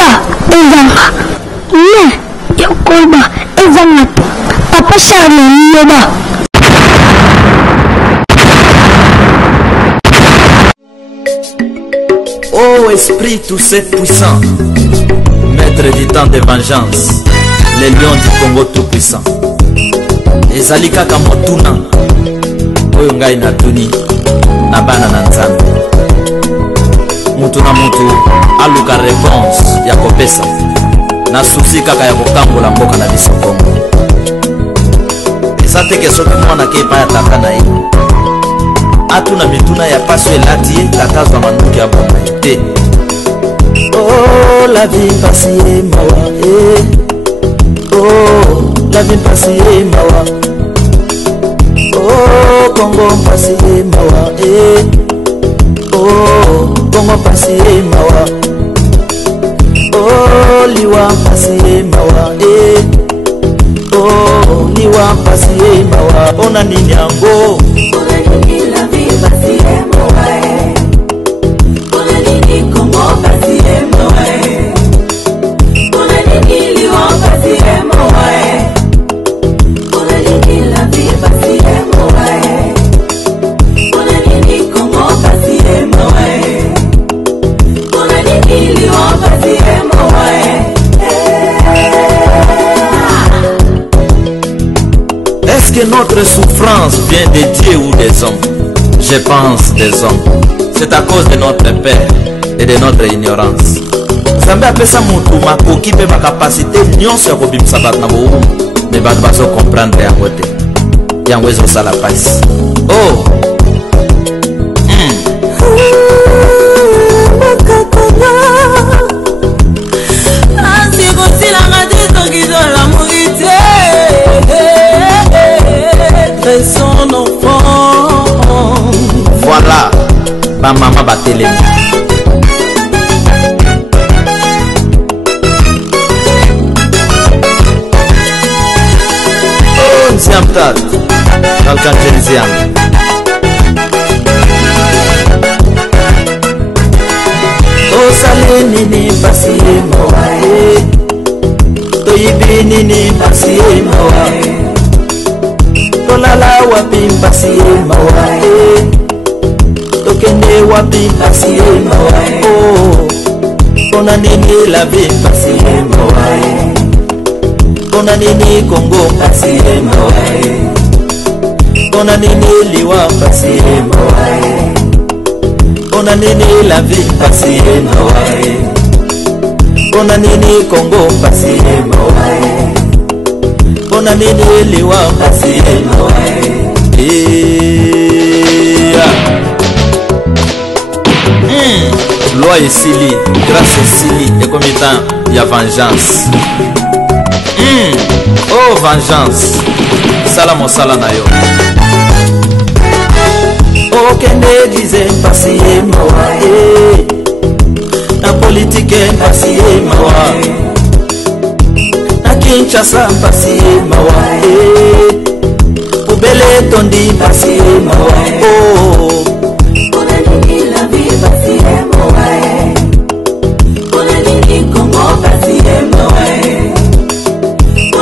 Papa, ezanga. Ne, yokolba, ezanga. Papa Charles, yoba. Ô esprit tout c'est puissant, maître du temps de vengeance, les lions du Congo tout puissant. Ezali kaka motuna oyo ngai natuni na bana na nzambe. Mutu na mutu aluka réponse ya kopesa na susi kaka ya kokambola mboka na biso Kongo. Eza teke soki mwana ke epai ya tata na ye atuna mituna ya paso elati ye tata azwa manduki ya bomba ye te. Oh la vie passe mawa oh la vie passe mawa oh Congo passe mawa oh Congo passe mawa oh liwa passe mawa oh liwa passe mawa ona nini yango la vie passe mawa ona nini Congo passe mawa ona nini liwa passe mawa ona nini la vie passe mawa ona nini Congo passe mawa ona nini liwa passe mawa. Est-ce que notre souffrance vient des dieux ou des hommes? Je pense des hommes. C'est à cause de notre père et de notre ignorance. Zambe apesa mutu makoki pe bakapasite nyonso ya kobimisa bato na bowumu me bato bazokomprendre yango te, yango ezosala pasi. Oh son enfant. voilà, ba maman batelemi. Oh nziamtad alkanjeliziam. Oh sale nini pasi mawa toyibi nini pasi mawa tolala wapi mpasi mawa tokende wapi mpasi mawa pona nini la vie mpasi mawa pona nini Congo mpasi mawa pona nini liwa mpasi mawa pona nini la vie mpasi mawa pona nini Congo mpasi mawa pona nini liwa mpasi mawa. Loi esili, grâce esili, et comme étant ya vengeance. Oh vengeance, sala mosala na yo. Oh kende dize mpasi mawa na politique mpasi mawa na Kinshasa mpasi mawa ubele tondi mpasi mawa ona nini la vie passe mawa ona nini Congo passe mawa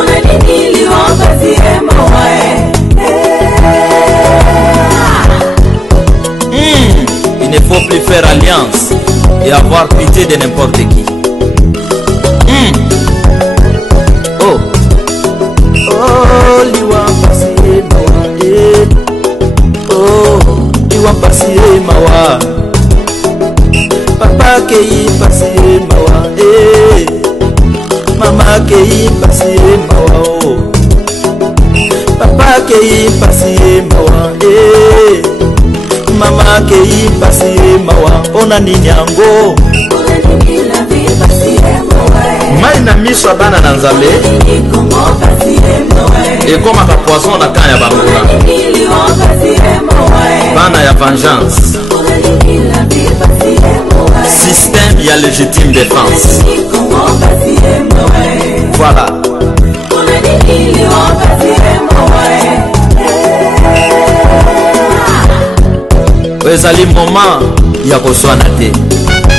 ona nini liwa passe mawa. Il ne faut plus faire alliance et avoir pitié de n'importe qui. Oh oh liwa mpasi mawa oh liwa mpasi mawa papa kei mpasi mawa mama kei mpasi mawa papa kei mpasi mawa mama kei mpasi mawa ona nini yango mai na miso ya bana na nzambe ekomaka poison na kan ya banguna bana ya vengeance système ya légitime défense. Voilà. Ezali moment ya koswana te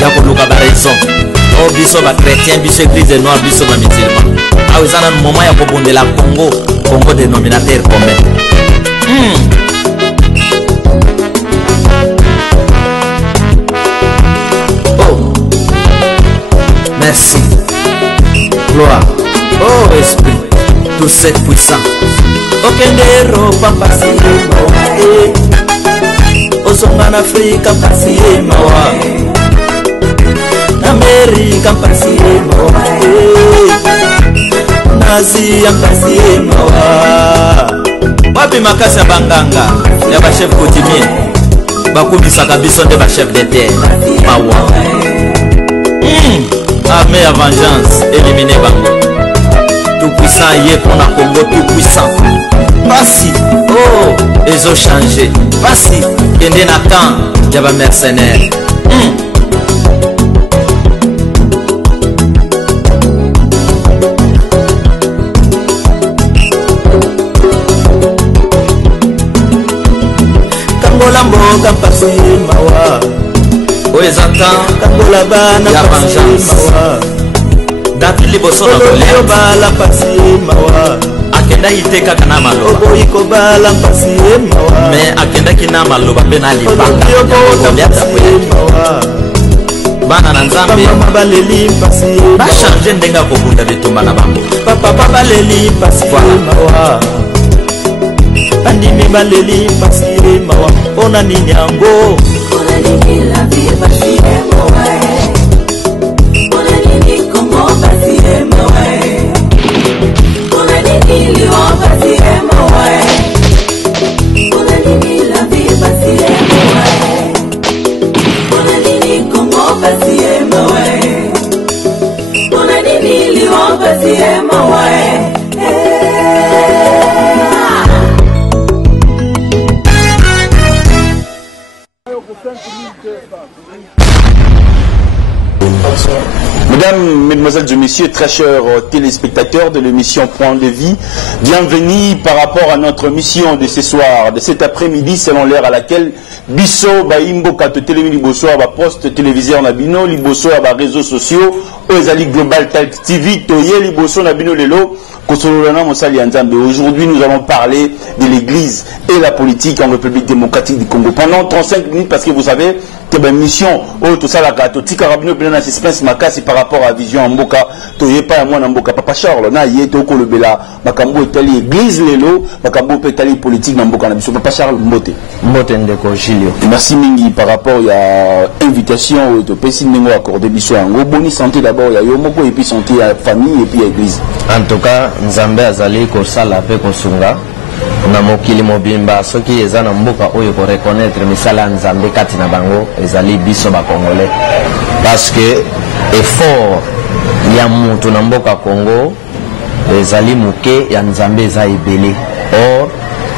ya koluka ba raison Oh biso ba chrétien, biso église noire, biso ba musulman. Ah oui, ça dans le moment ya kobonde la Congo, Congo dénominateur commun. Oh, merci. Gloire. Oh esprit, tout c'est puissant. Okendero pampasi mawa. Osonga en Afrique pampasi mawa. Amerika pampasi mawa. Nazi pampasi mawa. Wapi makasi ya banganga ya ba chef coutumier. Bakumisaka biso nde ba chef de terre mawa. Armée à vengeance, éliminer Bango. Tout puissant, y est pour la Congo, tout puissant. Pas si, oh, ils ont changé. Pas si, il y a un temps, il y a un mercenaire. Kangola mboka pasi mawa. Kangola bana ya vengeance. David liboso na koleo bala pasi mawa. Akenda iteka kana maloba. Oboiko bala pasi mawa. Mais akenda kina maloba bena libanga. Oboyata mawa. Bana na Nzambe. Papa baleli pasi. Ba changer ndenga kokunda bitumba na bango. Papa baleli pasi mawa. Bandimi baleli pasi mawa. Ona nini yango? La vie passie mauvais. On a dit comment passer mauvais. On a dit l'on passer mauvais. On a dit la vie passer mauvais. On a dit comment passer mauvais. On a dit l'on passer mauvais. Mesdames, Mesdemoiselles et Messieurs, très chers téléspectateurs de l'émission Point de Vie, bienvenue par rapport à notre mission de ce soir, de cet après-midi, selon l'heure à laquelle Bisso, Baimbo, Kato Télémi, Liboso, Ba Poste, Téléviseur, Nabino, Liboso, Ba Réseaux sociaux, Oezali Global Talk TV, Toye, Liboso, Nabino, Lelo, Aujourd'hui, nous allons parler de l'Église et la politique en République démocratique du Congo. Pendant 35 minutes, parce que vous savez que la mission, tout ça, la gato, tika rabino, bien suspense, makasi par rapport à la vision en Mboka, toye pas à moi en Mboka. Papa Charles, na yé toko le bela, makambo etali Église lelo, makambo etali politique en Mboka. Papa Charles, mbote. Mbote ndeko Gilio. Merci mingi par rapport à invitation au Pessi Nengo accordé biso en boni santé d'abord, il y a yomoko et puis santé à famille et puis à Église. En tout cas, Nzambe azali ko sala pe ko sunga na mokili mobimba soki eza na mboka oyo ko reconnaître misala Nzambe kati na bango ezali biso ba Congolais parce que effort ya mutu na mboka Congo ezali muke ya Nzambe eza ebele. Or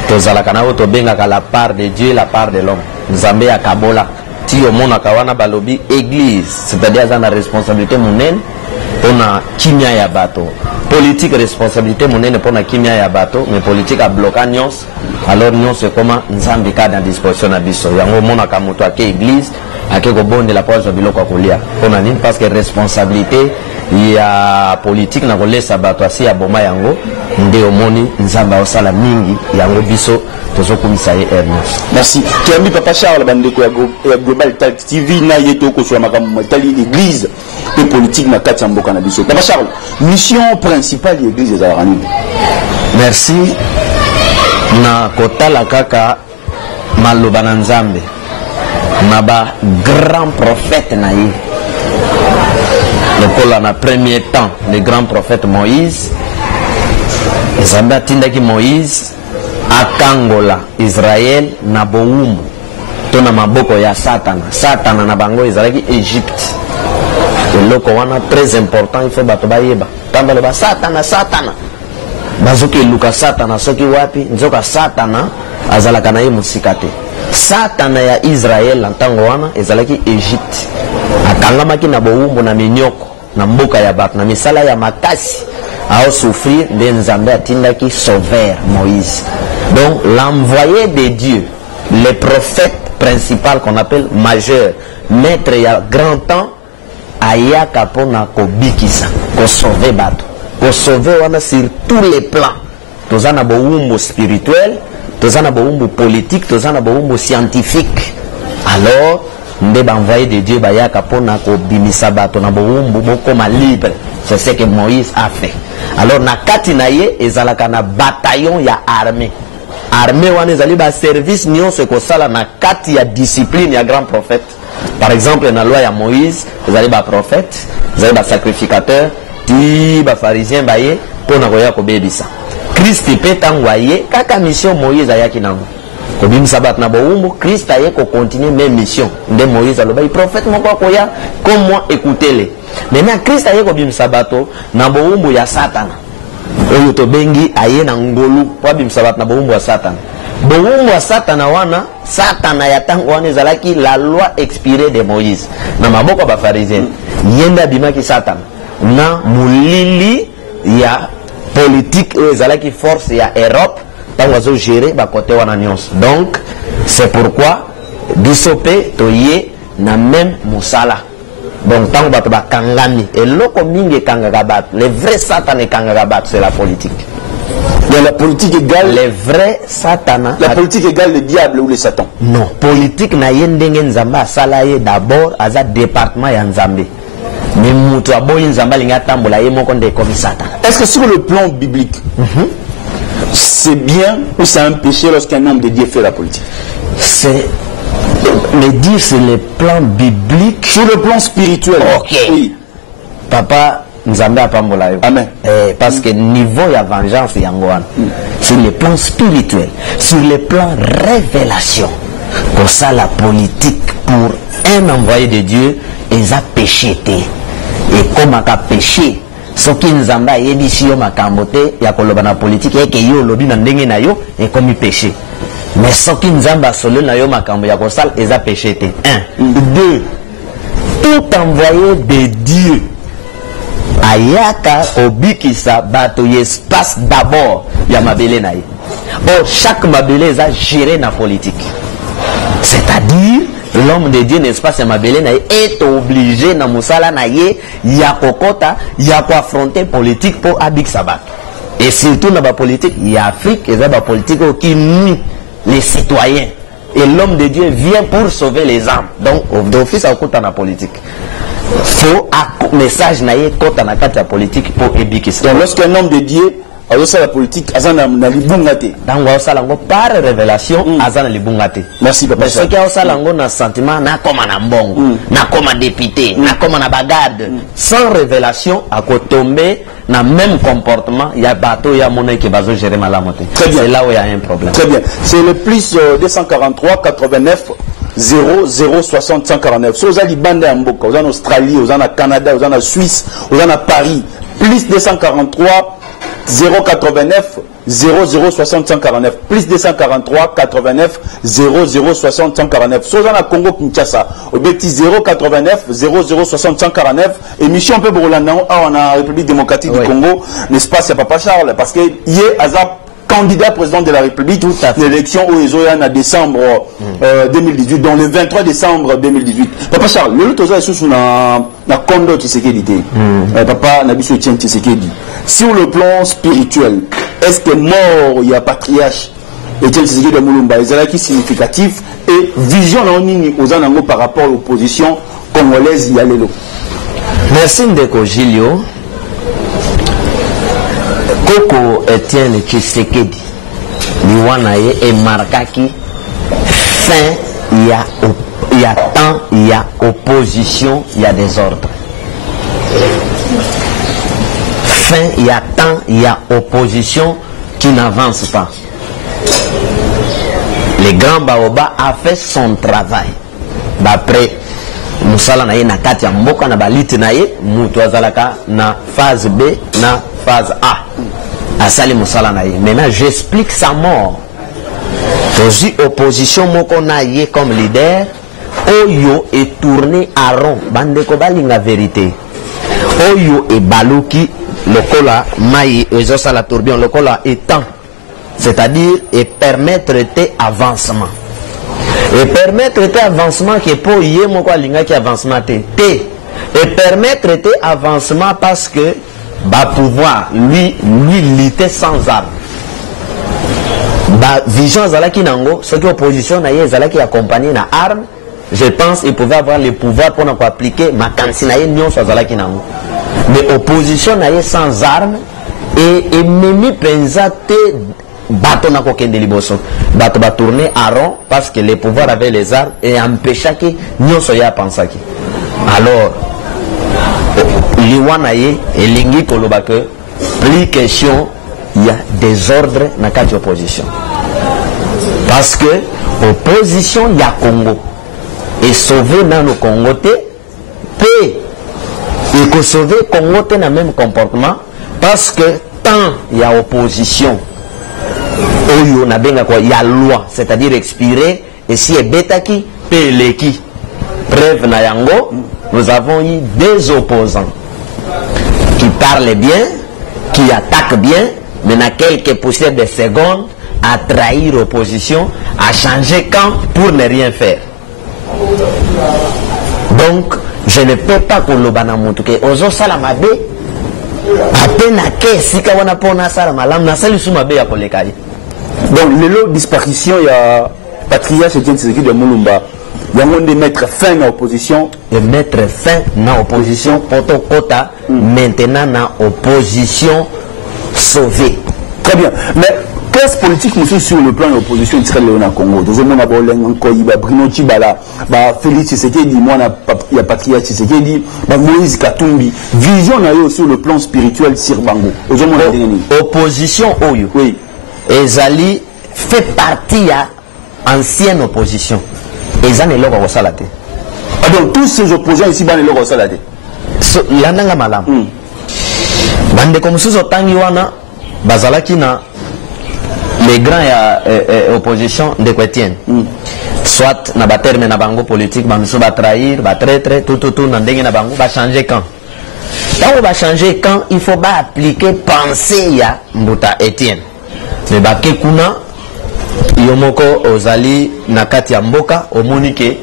tozalaka na to bengaka la part de Dieu, la part de l'homme. Nzambe ya kabola ti omona kawana balobi église, c'est-à-dire za na responsabilité munene pona kimia ya bato. Politique responsabilité monene pona kimia ya bato, mais politique a bloqué nyons. Alors nyons c'est comment Nzambe ka dans disposition na biso. Yango mona ka mutu ake église, ake ko bonde la poche biloko akolia. Pona nini parce que responsabilité ya politique na kolesa bato asi ya boma yango nde omoni Nzambe osala mingi yango biso tozo komisa ye Ernest. Merci. Kiambi Papa Charles bandeko ya Global Talk TV na yeto ko so makambo tali église et politique na kati ya mboka na biso. Papa Charles, mission principale de l'église des Arani. Merci. Na kotala kaka maloba na Nzambe na ba grand prophète na ye. Le na premier temps, le grand prophète Moïse. Nzambe atindaki Moïse akangola Israël na boumu tona maboko ya Satana na bango ezalaki Égypte. Eloko wana très important, il faut bato bayeba tamba le ba Satana bazoki luka Satana soki wapi nzoka Satana azalaka na ye musikate. Satana ya Israël ntango wana ezalaki Égypte, akangamaki na boumu na minyoko na mboka ya bato na misala ya makasi a souffrir de Nzambe atindaki sauveur Moïse. Donc l'envoyé de Dieu, le prophète principal qu'on appelle majeur, maître il y a grand temps, ayaka pona ko bikisa ko sauver bato ko sauver wana sur tous les plans tozana boumbo spirituel tozana boumbo politique tozana boumbo scientifique alors nde envoyé de Dieu bayaka pona ko bimisa bato na boumbo bokoma libre. C'est ce que Moïse a fait. Alors na kati na ye ezalaka na bataillon ya armée. Armée wana ezali ba service nyonso ko sala na kati ya discipline ya grand prophète. Par exemple na loi ya Moïse ezali ba prophète, ezali ba sacrificateur, ti ba pharisien baye pona koya ko bebisa. Christ pe tangwa ye kaka mission Moïse ayaki nango. Ko bimisa bat na boumbo Christ aye ko continuer même mission. Nde Moïse aloba prophète moko koya comme moi écoutez-les. Maintenant Christ aye ko bimisa bato na boumbo ya Satana. Oyo to bengi aye na ngolu kwa bimisa bato na boumbo ya Satana. Boumbo ya Satana wana Satana ya tango wana ezalaki la loi expirée de Moïse. Na maboko ba pharisien yenda bimaki Satana na mulili ya politique ezalaki force ya Europe tango azo gérer ba côté wana nyonso. Donc c'est pourquoi bisope toye na même musala. Donc tant que ba kangami et loko mingi kangagabat les vrais satan et kangagabat c'est la politique. Mais la politique égale les vrais satana. La politique égale le diable ou le satan. Non, politique na yendenge nzamba salaye d'abord aza département ya nzambe. Mais mutu aboyi nzamba linga tambola ye moko nde comme satan. Est-ce que sur le plan biblique c'est bien ou c'est un péché lorsqu'un homme de Dieu fait la politique? C'est mais dire sur le plan biblique, sur le plan spirituel. Ok. Oui. Papa Nzambe apambola yo. Amen. Parce que niveau ya vengeance yangoan. Sur le plan spirituel, sur le plan révélation. Pour ça la politique pour un envoyé de Dieu ils a péché té. Et comme a péché soki Nzamba yebisi yo makambo te ya koloba na politique et que yo lobi na ndenge na yo et comme péché. Mais soki Nzamba solo na yo makambo ya kosala eza péché te. 1 2 tout envoyé de Dieu ayaka obikisa bato espace d'abord ya mabele na ye. Or chaque mabele eza géré na politique. C'est-à-dire l'homme de Dieu n'espace ya mabele na ye est obligé na musala na ye ya kokota ya ko affronter politique pour abikisa bato. Et surtout dans la politique, il y a Afrique, il y a la politique qui nuit les citoyens. Et l'homme de Dieu vient pour sauver les âmes. Donc, d'office, à côté de la politique. Faut un message naïe côté de la politique pour ébiquer. Donc, lorsqu'un homme de Dieu a la politique, azana na libungate. Donc, on par révélation, azana libungate. Merci, papa. Parce que on a un sentiment, na comme un mbongo, na comme un député, na comme un bagarre. Sans révélation, à côté tomber dans le même comportement, il y a bateau, il y a monnaie qui va gérer malamoté. C'est là où il y a un problème. Très bien. C'est le plus 243 89 00 60 149. Si vous avez Bande en Mboka, vous avez en Australie, vous avez en Canada, vous avez en Suisse, vous avez en Paris, plus 243 089 00 60 149, plus 243 89 00 60 149. Si vous avez en Congo Kinshasa, au bêtis 089 00 60 149, émission un peu Bourlandang, en République démocratique du Congo, n'est-ce pas, c'est Papa Charles, parce que hier, Azap, candidat président de la République, l'élection où ils ont eu en décembre 2018, donc le 23 décembre 2018. Papa Charles, le lutte est sous la condo Tshisekedi. Papa Nabiso Tien Tshisekedi. Sur le plan spirituel, est-ce que mort il y a patriarche Etienne Tshisekedi de Moulumba, ils ont qui significatif et vision aux anangos par rapport à l'opposition congolaise il y a l'élo. Merci Ndeko Gilio. Koko Etienne Tshisekedi liwana ye et marquaki fin il y a temps il y a opposition il y a désordre. Fin il y a temps il y a opposition qui n'avance pas. Le grand Baoba a fait son travail. D'après musala na ye na kati ya mboka na baliti na ye mutu azalaka na phase B na phase A. Asali musala na ye. Maintenant j'explique sa mort. Tozi opposition moko na ye comme leader oyo est tourné à rond bandeko balinga vérité. Oyo e baluki lokola mai ezosala tourbillon lokola étant. C'est-à-dire et permettre tes avancement. Et permettre tes avancement qui pour y moko linga qui avancement te Et permettre était avancement parce que va pouvoir lui lutter sans armes. Vision Zalaki Nango, ce qui opposition n'a Zalaki accompagné na arme, je pense qu'il pouvait avoir le pouvoir pour appliquer ma cancinaye nion sur Zalaki Nango. Mais opposition n'a sans armes et Mimi Penzate bateau na kokende liboso. Bateau va tourner à rond parce que les pouvoirs avaient les armes et empêcha que nion soya pensaki. Alors, Liwanaye et Lingi Kolobake, plus question, il y a des ordres dans la opposition. Parce que opposition, il y a Congo. Et sauver dans le Congo, et que sauver le Congo, dans le même comportement. Parce que tant il y a opposition, il y a loi, c'est-à-dire expirer, et si est bétaki, peleki. Preuve Nayango, nous avons eu des opposants qui parlent bien, qui attaquent bien, mais dans quelques poussières de secondes, à trahir l'opposition, à changer camp pour ne rien faire. Donc, je ne peux pas que le banamutuke. Ozo salamabe, à peine à que si kawana pona salamalam, na sali sumabe ya kolekari. Donc, le lot de disparition, il y a patriarche et Tshisekedi de Mulumba. Il y a de mettre fin à l'opposition. De mettre fin à l'opposition, poto kota, maintenant na opposition sauvée. Très bien. Mais classe politique, monsieur, sur le plan de l'opposition, il serait le Congo. Nous avons Bruno Tchibala, Félix Tshisekedi, il y a Patriarche Tshisekedi, Moïse Katumbi. Vision sur le plan spirituel, Sir Bango. Opposition, oui. Ezali fait partie à ancienne opposition. Ezane loko ko salate. Donc tous ces opposants ici ban loko salate. Landanga malam. Bande comme sous otangi wana bazalaki na les grands opposition de Kwetien. Soit na ba terme na bango politique bamiso ba trahir, ba traître tout na ndenge na bango ba changer camp. Quand on va changer camp, il faut pas appliquer penser ya Mbuta Etienne. Mais ba kekuna Yomoko Ozali Nakati Mboka Omonike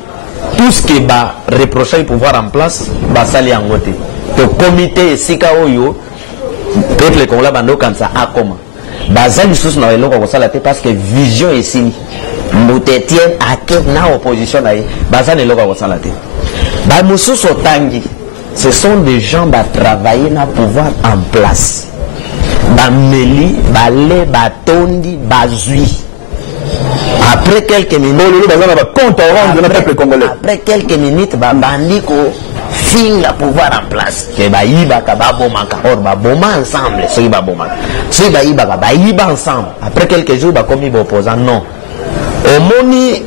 tout ce qui va reprocher le pouvoir en place va sali en côté. Le comité Sika Oyo peuple Congolais bando comme ça a comment bazali sous na eloko ko sala te parce que vision ici Moutetien a que na opposition na bazali eloko ko sala te ba mususu tangi ce sont des gens qui travailler na pouvoir en place ba meli ba le ba tondi ba zui. Après quelques minutes, bandiko fin la pouvoir en place. Que baïba kababomaka or baboma ensemble. Ceux qui babomaka, ceux qui baïba ensemble. Après quelques jours, comme ils opposant non. Au moni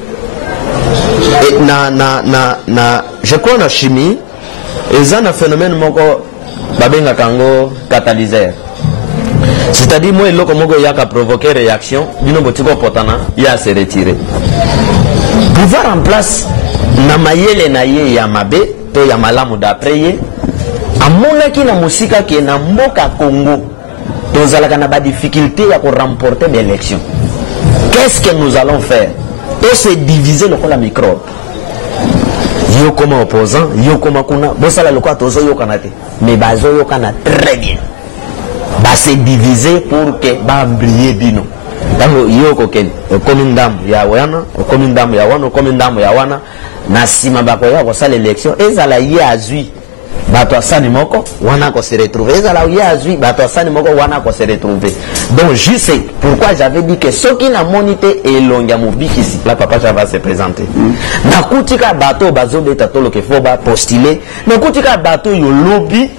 je crois na chimie, ils ont un phénomène moko babenga kango catalyseur. C'est-à-dire, moi, le Congo a provoqué réaction, il a se retiré. Pouvoir en place, Namayele Naye Yamabe, to Yamalamu d'après, à mon qui na musique qui est na Mboka Congo, nous allons avoir des difficultés à remporter l'élection. Qu'est-ce que nous allons faire? Pour se diviser le la microbe. Yo comme opposant, yo comme kuna, bossa la lokwa tozo yo kanate, mais bazo yo kana très bien. Va se diviser pour que va briller bino. Donc yoko ken commune dame ya wana, commune dame ya wana, commune dame ya wana na sima bako ya ko sala élection ezala ye azui bato asani moko wana ko se retrouver ezala ye azui bato asani moko wana ko se retrouver. Donc je sais pourquoi j'avais dit que ceux qui na monité et longia mobikisi là papa va se présenter. Na kutika bato bazo beta tolo ke faut ba postuler. Na kutika bato yo lobby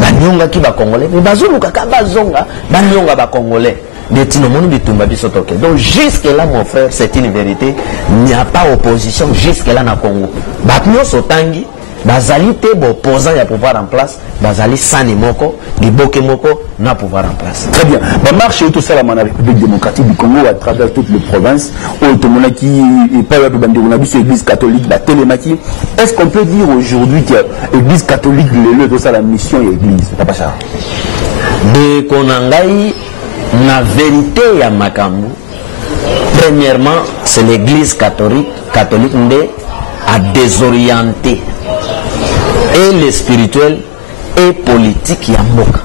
banyonga ki ba congolais mais bazulu kaka bazonga banyonga ba congolais detino moni bitumba biso toke. Donc jusque là mon frère c'est une vérité, il n'y a pas opposition jusque là na Congo batno sotangi bazali te bo opposant ya pouvoir en place bazali sani moko liboke moko na pouvoir en place. Très bien. Ba marche tout ça la République démocratique du Congo à travers toutes les provinces où tout le monde qui est pas là pour l'église catholique la télématique. Est-ce qu'on peut dire aujourd'hui que l'église catholique le tout ça la mission et l'église pas ça de konangai na vérité ya makambu. Premièrement, c'est l'église catholique a désorienté et le spirituel et politique ya mboka.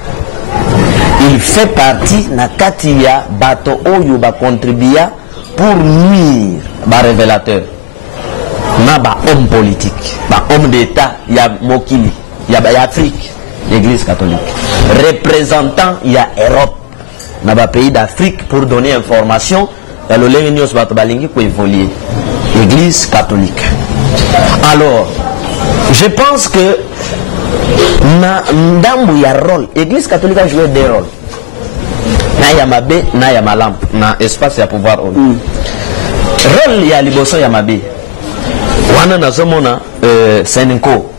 Il fait partie na kati ya bato oyo ba contribuer pour nuire ba révélateur na ba homme politique, ba homme d'état ya mokili, ya Afrique, l'église catholique. Représentant ya Europe na ba pays d'Afrique pour donner information dans le lengenios bato balingi ko évoluer. L'église catholique. Alors, je pense que na ndambu ya rôle, l'église catholique a joué des rôles. Na ya mabe, na ya malam, na espace ya pouvoir. Rôle ya liboso ya mabe. Wana nazomona Senko.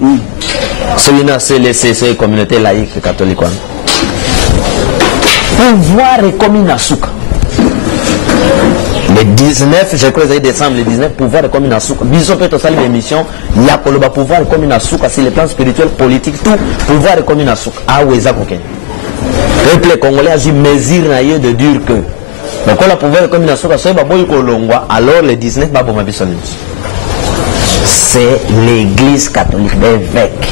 Celui-là c'est les communautés laïques catholiques. Pouvoir et comme Nasuka. Le 19, je crois que c'est décembre, le 19, pouvoir et comme Nasuka. Bisous peut aussi l'émission, il y a le pouvoir et comme Nasuka, c'est le plan spirituel, politique, tout, pouvoir et comme Nasuka. Ah oui, ça coquin. Le peuple congolais a dit mesure de dire que. Donc quand le pouvoir et comme Nasuka, c'est pas bon Kolongwa, alors le 19, pas pour ma vie. C'est l'église catholique, l'évêque,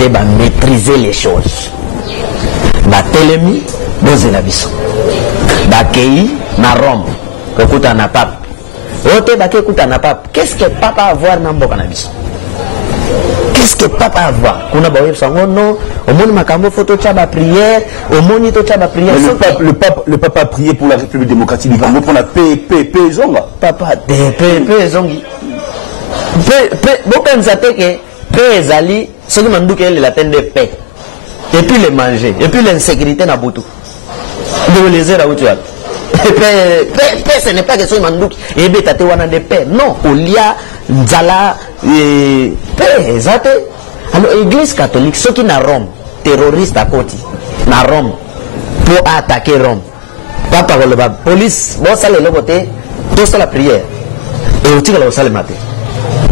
de maîtriser les choses. Batelemi, doser la vision. Bakei, na Rome. Écoute na pape. Ote bake écoute na pape. Qu'est-ce que papa a à voir dans mboka na biso? Qu'est-ce que papa a à voir? Kuna ba yebsango non, au monde makambo photo tchaba prière, au monde to tchaba prière. Le pape a prié pour la République démocratique du Congo pour la paix zonga. Papa paix zongi. Beaucoup pensent que paix ezali, ce qui manduke elle la peine de paix. Et puis les manger, et puis l'insécurité na butu. De les aider à où tu as. Paix, ce n'est pas question de mandouki. Et bien, tu as des paix. Non, il y a Nzala, paix, exact. Alors, l'église catholique, ceux qui na Rome, terroristes à côté, na Rome, pour attaquer Rome. Pas par le bas. Police, bon, ça, le côté, tout ça la prière. Et aussi, ça le matin.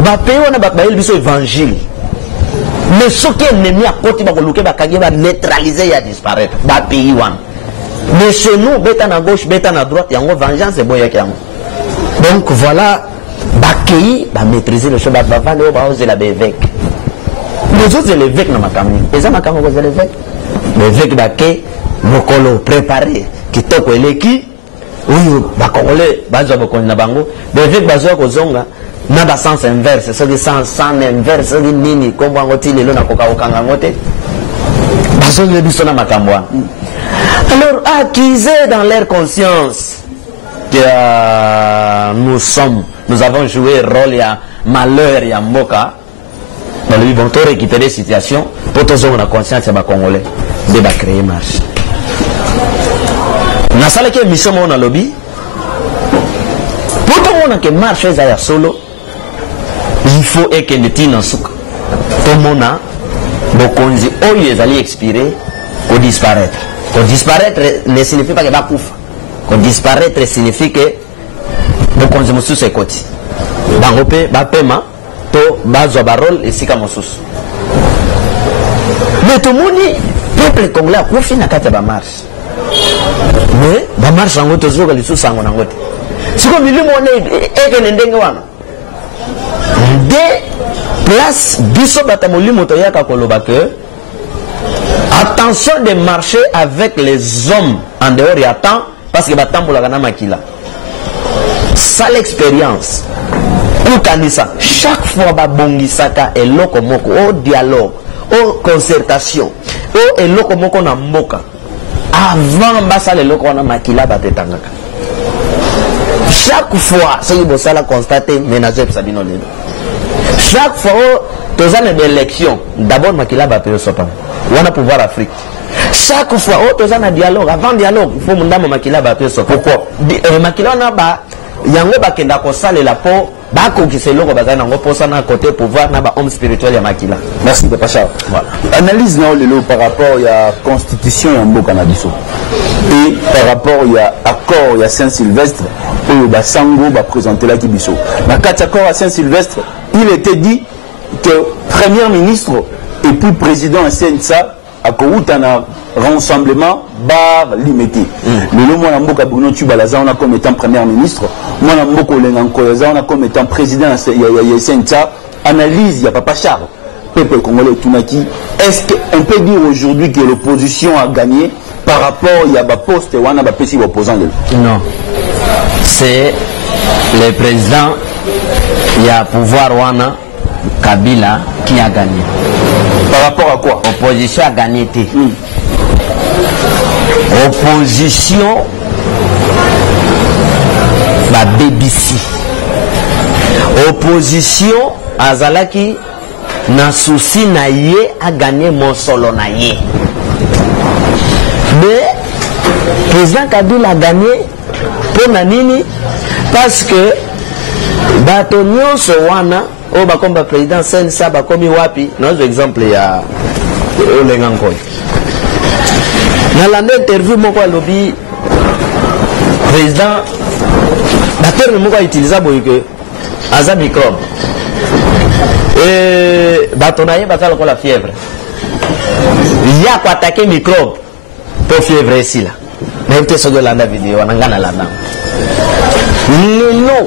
Bah, pays, on a pas évangile. Mais ceux qui sont ennemis à côté, va neutraliser et disparaître. Bah, pays, mais chez nous, bêta à gauche, bêta à droite, il y a une vengeance, c'est bon. Donc voilà, Bakei va maîtriser le chemin, va oser la évêque. Les autres évêques dans ma campagne. Et ça, ma campagne, vous avez l'évêque. L'évêque Bakei, Mokolo, préparé, qui toque les qui, oui, Bakongolais, Bazo Bokon Nabango, l'évêque Bazo Kozonga, n'a pas sens inverse, c'est que sens inverse, c'est que nini, comme on dit, les lona koka okangangote. Bazo Yebisona Makambouan. Alors, acquisés dans leur conscience que nous avons joué rôle et malheur et moka, ils vont récupérer la situation pour que nous ayons conscience de Congolais de créer marche. Dans la salle qui est mission dans le lobby, pour que nous ayons marche solo, il faut que nous ayons tout le monde a expirer ou disparaître. Qu'on disparaître ne signifie pas que va pouf. Qu'on disparaître signifie que nous consommons sous ses côtés. Dans le pays, paiement, to bazo barol et sika mosus. Mais tout le monde, peuple congolais, a fait une carte de marche. Mais la marche en gros, toujours les sous sango en gros. Si comme il y a et que n'endengue des places, biso batamoli motoya kakoloba que. Attention de marcher avec les hommes en dehors et à temps parce que ça l'expérience. Chaque fois babongisaka et lokomoko au dialogue, au concertation, au et lokomoko na mboka. Avant basa le loko na makila batetangaka. Chaque fois, c'est que ça la constater ménager sabino lelo. Chaque fois tous les élections, d'abord makila bateyo sopa. On a pouvoir Afrique. Chaque fois, tous un dialogue, avant dialogue, il faut que makila bateyo sopa. Pourquoi? Makila na ba yango bakenda ko sale la po ba ko ki selo ko bazana ngo posa na côté pouvoir na ba homme spirituel ya makila. Merci Papa Charles. Voilà. Analyse na lelo par rapport à la constitution ya mboka na biso. Et par rapport à accord ya Saint-Sylvestre où ba sango ba présenter la kibiso. Na quatre accord à Saint-Sylvestre, il était dit que premier ministre et puis président à Sensa à Koutana rassemblement bar limité. Le nom mon mboka Bruno Tubalaza on a comme étant premier ministre, mon mboko Lengan Koyaza on a comme étant président ya Sensa. Analyse ya Papa Charles peuple congolais Tunaki, est-ce qu'on peut dire aujourd'hui que l'opposition a gagné par rapport à la poste ou à la PCI opposant? Non. C'est le président, il y a pouvoir Wana Kabila qui a gagné. Par rapport à quoi? Opposition a gagné. Opposition va BBC. Opposition azalaki na souci na ye a gagné mon solo na ye. Mais président Kabila a gagné pour nanini parce que batonio so wana o ba komba président sensa ba komi wapi dans exemple ya Olengankoy. Dans l'interview moko alobi président baterme moko utiliser boy que aza microbe et batonaye batalo la fièvre. Il y a quoi attaquer microbe pour fièvre ici là. Même te sogo landa vidéo nangana landa. Lelo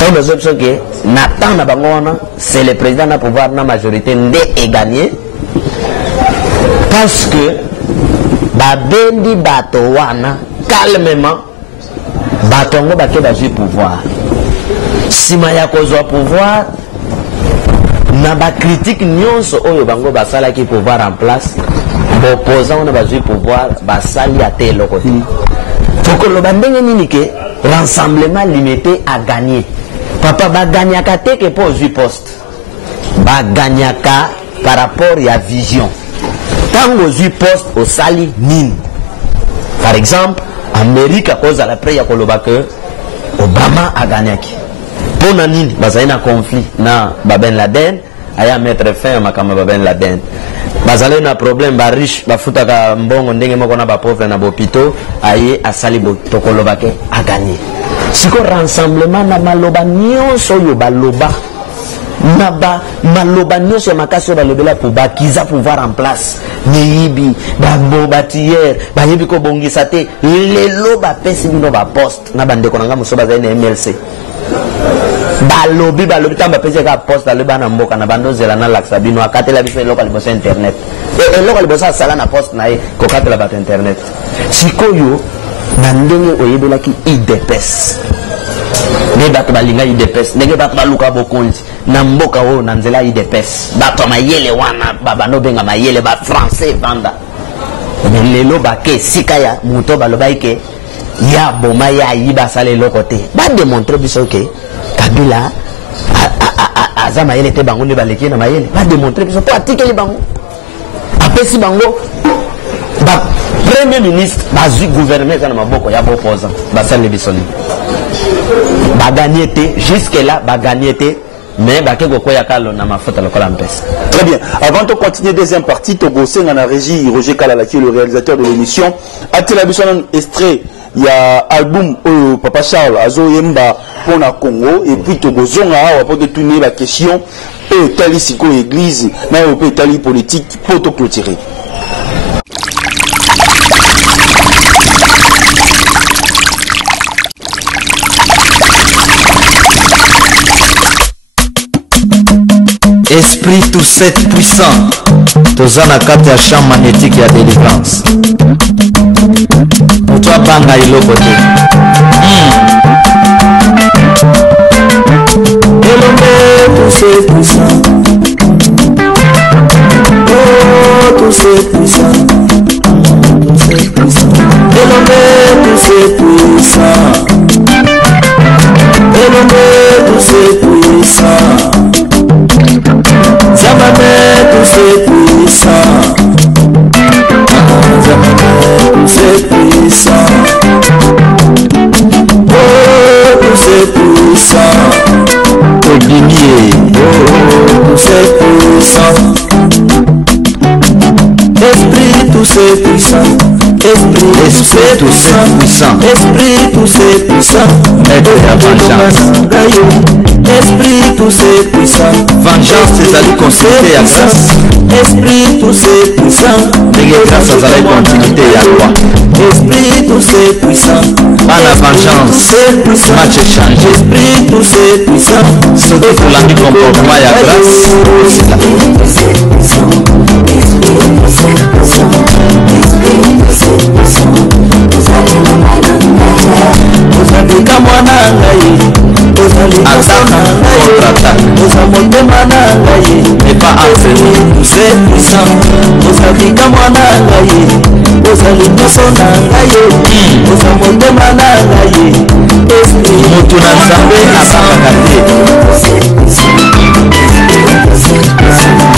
on a options que Nathan na bangona c'est le président na pouvoir na majorité ndé et gagné parce que babendi bato wana calmement batongo bake baji pouvoir sima ya kozwa pouvoir na ba critique nyonso oyo bango basala ki pouvoir en place opposant na baji pouvoir basali ate lokoti tokolo bandenge nini ke rassemblement limité a gagné papa ba gagnaka te que pour 8 postes ba gagnaka par rapport à vision tant aux 8 postes au sali nini par exemple Amérique à cause de la prière que Obama a gagné pour nini bazali na conflit na Ben Laden aya mettre fin à makamba Ben Laden bazali na problème ba riche ba futaka mbongo ndenge moko na ba pauvre na bopito aye asali botokolobake a gagné siko rassemblement na maloba nyonso yo baloba na ba maloba nyonso makasi balobela pour bakiza pouvoir en place niyibi ba bobatier ba yebi ko bongisa te lelo ba pesi bino ba poste na bande ko nga musoba za MLC balobi tamba pesi ka poste le bana mboka na bando zela na laksa bino akatela biso local boss internet et local boss sala na poste na e ko katela ba internet sikoyo na ndenge oyebela ki IDPS ne bato balinga IDPS ndenge bato baluka bokonzi na mboka o na nzela IDPS bato mayele wana baba no benga mayele ba français vanda lelo ba ke sikaya muto baloba ike ya boma ya yiba sale lokote ba démontrer biso ke Kabila aza mayele te bango ne baleki na mayele ba démontrer biso to atikeli bango apesi bango ba premier ministre bazu gouvernement na maboko ya opposant basale bisoni ba gagné jusque là ba gagné mais ba keko koya kalo na mafuta lokola mpesa. Très bien. Avant de continuer deuxième partie, Togo Seng la régie Roger Kalala qui est le réalisateur de l'émission. A-t-il un extrait? Il y a album Papa Charles Azo Yemba pour la Congo et puis Togo Zonga pour détourner la question et tali siko église mais on peut tali politique pour te clôturer. Esprit tout cet puissant, tozana kati ya champ magnétique ya délivrance. Moto abanga iloko te. Elombe tout cet puissant. Oh, tout cet puissant. Elombe tout cet puissant. Elombe tout cet puissant. Zamane tout c'est puissant. Zamane tout c'est puissant. Oh tout c'est puissant. Odimier. Oh tout c'est puissant. Esprit tout c'est puissant. Esprit tout c'est puissant. Esprit tout c'est puissant. Maître de la vengeance. Esprit tout c'est puissant. vengeance ezali consulté ya grâce. Esprit tout c'est puissant. Ndenge grâce azali continuité ya loi. Esprit tout c'est puissant. Bana vengeance match échange. Esprit tout c'est puissant. Soki tolandi comportement ya grâce ozalika mwana ngai oza motema na ngai n'est pas entraîné. c'est puissant. ozalika mwana ngai ozali nyonso na ngai oza motema na ngai moto na nzambe abakaka te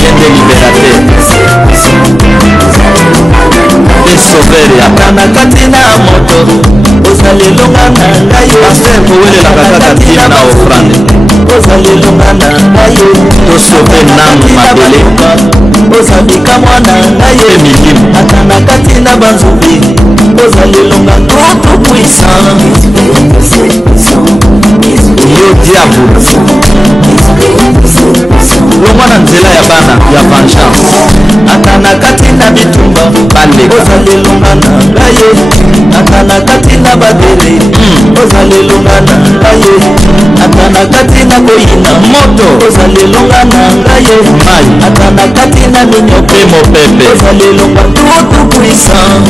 yende libérateur de sauveur ya kana kati na moto ozali elonga na ngai paster kowelelaka kaka tina na offrande ozali elonga na ngai tosauve nanu mabele ozalika mwana ngai pe milimo ata na kati na banzubi ozali elonga trop puissant. yo diable longwa na nzela ya bana ya vengeance ata na kati na bitumba baleka ozali elonga na ngai ata na kati na babele ozali elonga na ngai ata na kati na koyina moto ozali elonga na ngai mai ata na kati na minyope pe mopepe ozali elonga trop puissant.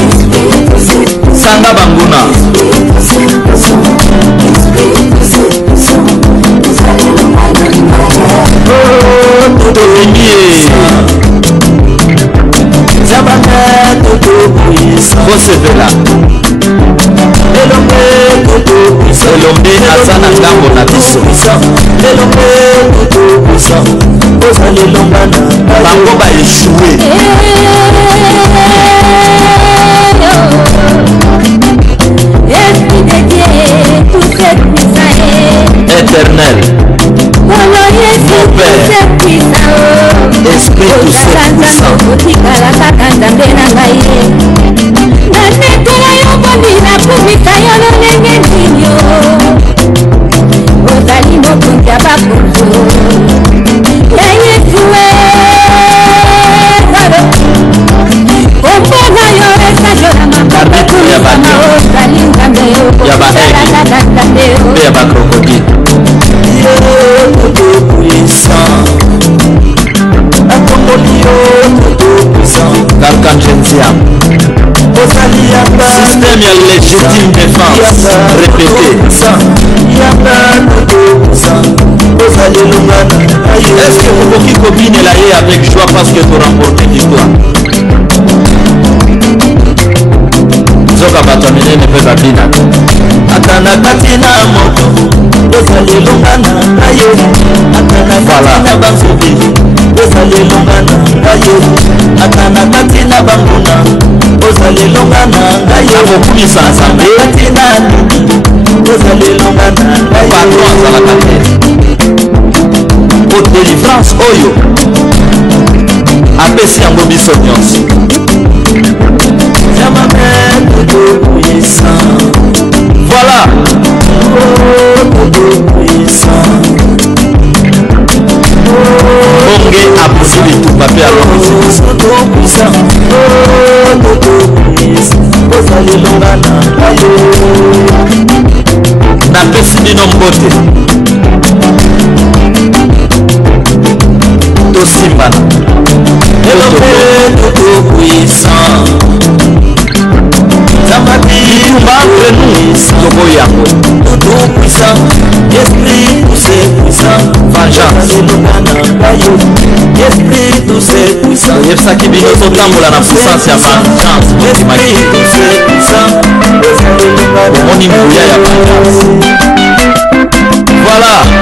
sanga banguna bosepela elombe aza na ngambo na biso bango baeshue éternel mon père esprit tout c'est puissant ozali mokonzi ya bakonzo ya yesue kombo na yo esajola makoto ozali nzambe ya baegi mpe ya bakrokodile Garkanjenziam système ya légitime défense répété est-ce que okoki kobinela ye avec joie parce que toremporte victoire zoka bato ya minene mpe babina ata na kati na moto ozali elonga na ngai ata na kati na banzobe ozali elonga na ngai ata na kati na banguna ozali elonga na ngai akokumisa nzambe kati na nini ozali elonga na ngai patron azalaka te po délivrance oyo apesi yango biso nyonso voilà bonge abusi bitumba mpe alongisi napesi bino mbote tosimbana bitumba entre nous tokoyango vengeance oyebisaki bino totambola na puissance ya vengeance motimaki omoni nguya ya vengeance voilà